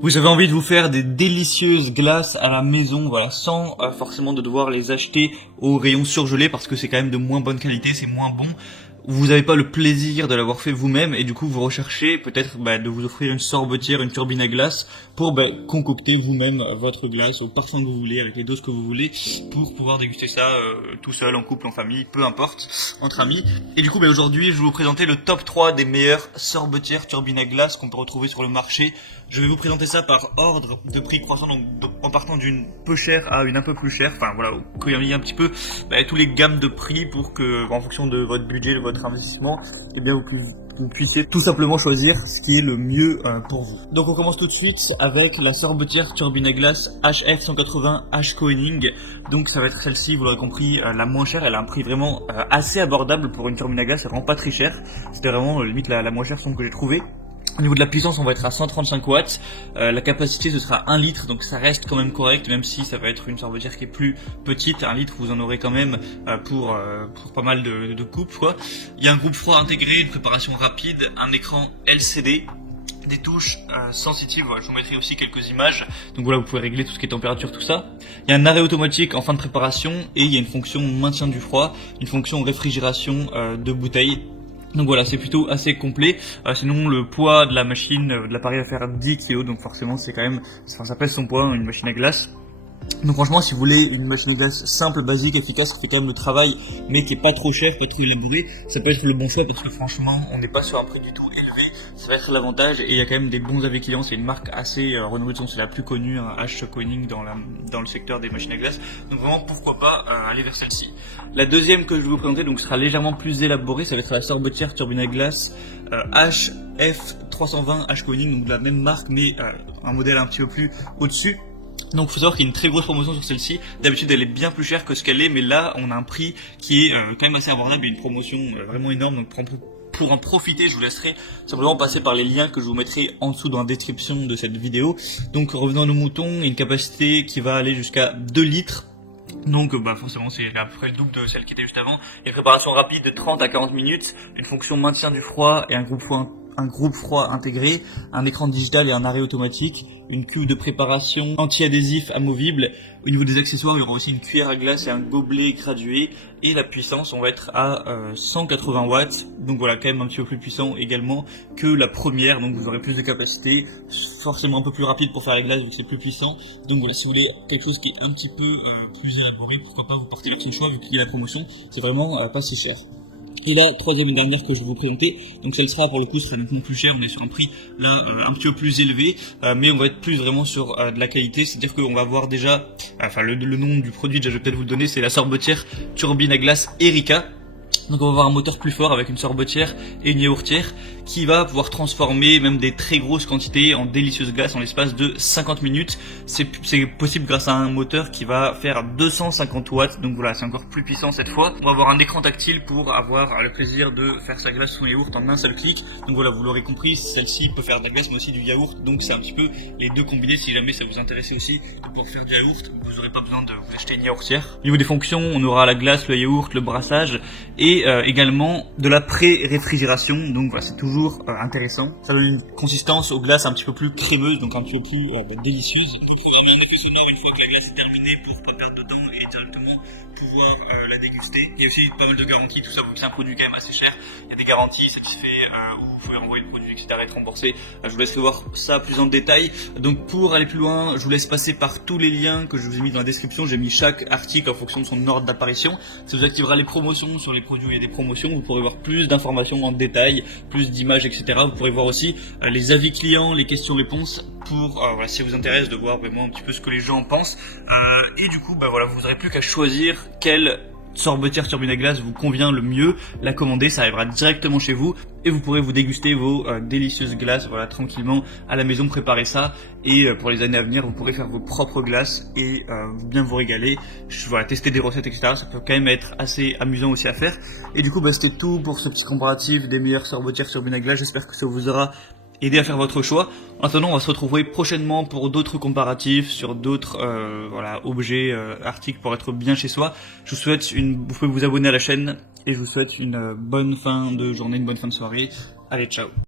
Vous avez envie de vous faire des délicieuses glaces à la maison, voilà, sans forcément de devoir les acheter au rayon surgelé parce que c'est quand même de moins bonne qualité, c'est moins bon. Vous n'avez pas le plaisir de l'avoir fait vous-même et du coup vous recherchez peut-être de vous offrir une sorbetière, une turbine à glace pour concocter vous-même votre glace au parfum que vous voulez, avec les doses que vous voulez, pour pouvoir déguster ça tout seul, en couple, en famille, peu importe, entre amis. Et du coup aujourd'hui je vais vous présenter le top 3 des meilleures sorbetières turbine à glace qu'on peut retrouver sur le marché. Je vais vous présenter ça par ordre de prix croissant, donc en partant d'une peu chère à une un peu plus chère. Enfin voilà, qu'il y ait un petit peu tous les gammes de prix pour que, en fonction de votre budget, de votre investissement, eh bien vous puissiez tout simplement choisir ce qui est le mieux pour vous. Donc on commence tout de suite avec la sorbetière turbine à glace HF 180 H Koenig. Donc ça va être celle-ci, vous l'aurez compris, la moins chère. Elle a un prix vraiment assez abordable pour une turbine à glace, c'est vraiment pas très cher. C'était vraiment limite la moins chère que j'ai trouvée. Au niveau de la puissance, on va être à 135 watts. La capacité, ce sera 1 litre, donc ça reste quand même correct, même si ça va être une sorbetière qui est plus petite. 1 litre, vous en aurez quand même pour pas mal de coupes, quoi. Il y a un groupe froid intégré, une préparation rapide, un écran LCD, des touches sensitives. Voilà, je vous mettrai aussi quelques images. Donc voilà, vous pouvez régler tout ce qui est température, tout ça. Il y a un arrêt automatique en fin de préparation et il y a une fonction maintien du froid, une fonction réfrigération de bouteilles. Donc voilà, c'est plutôt assez complet. Sinon, le poids de la machine, de l'appareil va faire 10 kg, donc forcément c'est quand même, ça pèse son poids, une machine à glace. Donc franchement, si vous voulez une machine à glace simple, basique, efficace, qui fait quand même le travail, mais qui est pas trop cher, pas trop élaboré, ça peut être le bon choix parce que franchement, on n'est pas sur un prix du tout élevé. Ça va être l'avantage et il y a quand même des bons avis clients. C'est une marque assez renommée, c'est la plus connue, H Koenig dans le secteur des machines à glace. Donc vraiment, pourquoi pas aller vers celle-ci. La deuxième que je vais vous présenter donc sera légèrement plus élaborée. Ça va être la sorbetière turbine à glace HF 320 H Koenig, donc de la même marque mais un modèle un petit peu plus au-dessus. Donc il faut savoir qu'il y a une très grosse promotion sur celle-ci. D'habitude elle est bien plus chère que ce qu'elle est, mais là on a un prix qui est quand même assez abordable et une promotion vraiment énorme. Donc pour en profiter, je vous laisserai simplement passer par les liens que je vous mettrai en dessous dans la description de cette vidéo. Donc revenons à nos moutons, il y a une capacité qui va aller jusqu'à 2 litres. Donc forcément c'est à peu près le double de celle qui était juste avant. Il y a une préparation rapide de 30 à 40 minutes, une fonction maintien du froid et un groupe froid intégré, un écran digital et un arrêt automatique, une cuve de préparation anti-adhésif amovible. Au niveau des accessoires, il y aura aussi une cuillère à glace et un gobelet gradué. Et la puissance, on va être à 180 watts. Donc voilà, quand même un petit peu plus puissant également que la première. Donc vous aurez plus de capacité, forcément un peu plus rapide pour faire la glace vu que c'est plus puissant. Donc voilà, si vous voulez quelque chose qui est un petit peu plus élaboré, pourquoi pas vous partez avec une choix vu qu'il y a la promotion. C'est vraiment pas si cher. Et la troisième et dernière que je vais vous présenter, donc celle sera pour le coup nettement plus chère, on est sur un prix là un petit peu plus élevé, mais on va être plus vraiment sur de la qualité, c'est-à-dire qu'on va avoir déjà, le nom du produit, déjà je vais peut-être vous le donner, c'est la sorbetière turbine à glace Erika. Donc on va avoir un moteur plus fort avec une sorbetière et une yaourtière qui va pouvoir transformer même des très grosses quantités en délicieuses glaces en l'espace de 50 minutes. C'est possible grâce à un moteur qui va faire 250 watts, donc voilà, c'est encore plus puissant cette fois. On va avoir un écran tactile pour avoir le plaisir de faire sa glace ou son yaourt en un seul clic. Donc voilà, vous l'aurez compris, celle-ci peut faire de la glace mais aussi du yaourt, donc c'est un petit peu les deux combinés si jamais ça vous intéresse aussi de pouvoir faire du yaourt. Vous n'aurez pas besoin de vous acheter une yaourtière. Au niveau des fonctions, on aura la glace, le yaourt, le brassage et également de la pré-réfrigération, donc voilà, c'est toujours intéressant. Ça donne une consistance aux glaces un petit peu plus crémeuse, donc un petit peu plus délicieuse. On peut programmer un effet sonore une fois que la glace est terminée pour pas perdre de temps et directement pouvoir la déguster. Il y a aussi pas mal de garanties, tout ça, vu que c'est un produit quand même assez cher. Il y a des garanties satisfaites où vous pouvez envoyer le produit, etc. être remboursé. Je vous laisserai voir ça plus en détail. Donc pour aller plus loin, je vous laisse passer par tous les liens que je vous ai mis dans la description. J'ai mis chaque article en fonction de son ordre d'apparition. Ça vous activera les promotions sur les produits où il y a des promotions. Vous pourrez voir plus d'informations en détail, plus d'images, etc. Vous pourrez voir aussi les avis clients, les questions-réponses pour voilà, si ça vous intéresse de voir vraiment un petit peu ce que les gens en pensent. Et du coup, voilà, vous n'aurez plus qu'à choisir quelle sorbetière turbine à glace vous convient le mieux, la commander, ça arrivera directement chez vous et vous pourrez vous déguster vos délicieuses glaces, voilà, tranquillement à la maison, préparer ça et pour les années à venir vous pourrez faire vos propres glaces et bien vous régaler, voilà, tester des recettes, etc. Ça peut quand même être assez amusant aussi à faire. Et du coup c'était tout pour ce petit comparatif des meilleures sorbetières turbine à glace. J'espère que ça vous aura aider à faire votre choix. En attendant, on va se retrouver prochainement pour d'autres comparatifs sur d'autres objets, articles pour être bien chez soi. Je vous souhaite vous pouvez vous abonner à la chaîne et je vous souhaite une bonne fin de journée, une bonne fin de soirée. Allez, ciao.